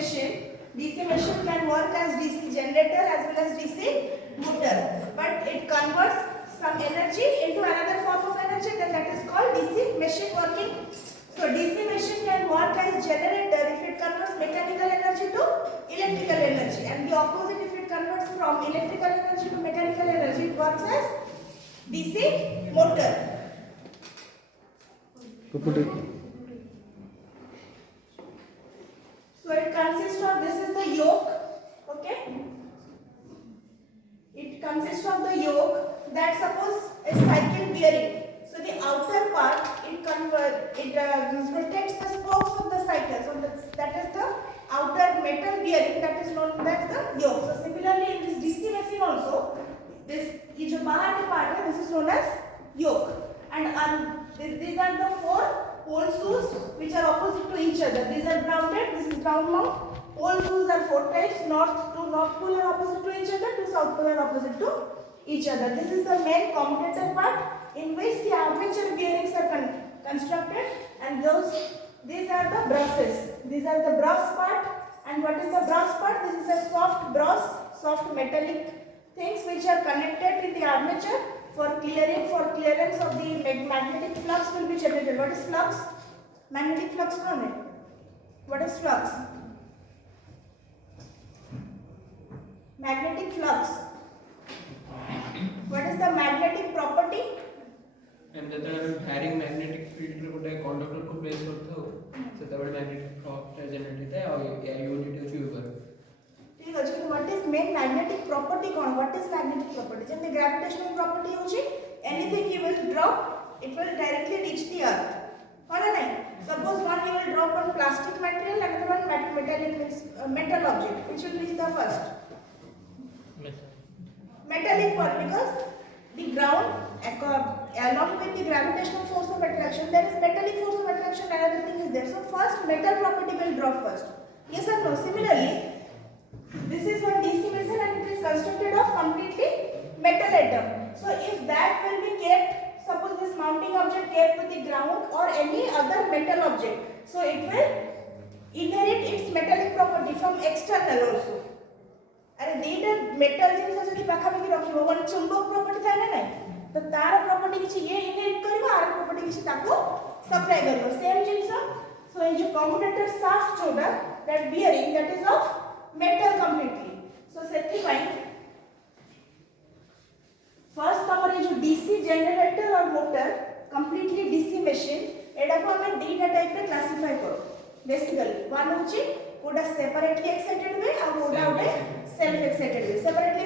DC machine can work as DC generator as well as DC motor, but it converts some energy into another form of energy, then that is called DC machine working. So DC machine can work as generator if it converts mechanical energy to electrical energy, and the opposite, if it converts from electrical energy to mechanical energy, it works as DC motor. So it consists of, this is the yoke, okay? It consists of the yoke that suppose a cycle bearing. So the outer part, it protects the spokes of the cycle. So that is the outer metal bearing that is known as the yoke. So similarly in this DC machine also, this जो बाहर के part है, this is known as yoke. And these are the four pole shoes which are opposite to each other. These are grounded, this is ground mount. Pole shoes are four types, north pole are opposite to each other, to south pole are opposite to each other. This is the main commutator part in which the armature bearings are constructed, and these are the brushes. These are the brass part. And what is the brass part? This is a soft brass, soft metallic things which are connected in the armature for clearance of the magnetic flux will be generated. What is flux? Magnetic flux कौन है? What is flux? Magnetic flux. What is the magnetic property? And the varying magnetic field रे गोटे conductor को place करते हो, से तबे magnetic flux generate होता है और या unit of Weber. ठीक है, तो what is main magnetic property कौन? What is magnetic property? जब the gravitational property होगी, anything you will drop, it will directly reach the earth. है ना नहीं? Suppose one you will drop on plastic material, another one metallic means metal object. Which will reach the first? Metallic one, because the ground along with the gravitational force of attraction, there is metallic force of attraction. Another thing is there. So first metal property will drop first. Yes or no? Similarly, this is one DC machine and it is constructed of completely metal atom. So if that will be kept, suppose this mounting object kept to the ground or any other metal object, so it will inherit its metallic property from external also. अरे दीटा metal जिनस जदि पाखापाखि रखिबो one चुंबक property थाय ना नै तो तार property किछि ये इनहेरिट करबो आर प्रॉपर्टी किछि ताको सप्लाई करबो सेम जिनस. सो ये जो कम्युटेटर शाफ्ट जोडा that bearing that is of metal completely. So सेथि पई फर्स्ट हमर ये जो डीसी जनरेटर और मोटर कंप्लीटली डीसी मशीन एडा को हमें दीटा टाइप रे क्लासिफाई करो. बेसिकली वन होची कोडा सेपरेटली एक्साइटेड वे और कोडा उडे सेल्फ एक्साइटेड वे. सेपरेटली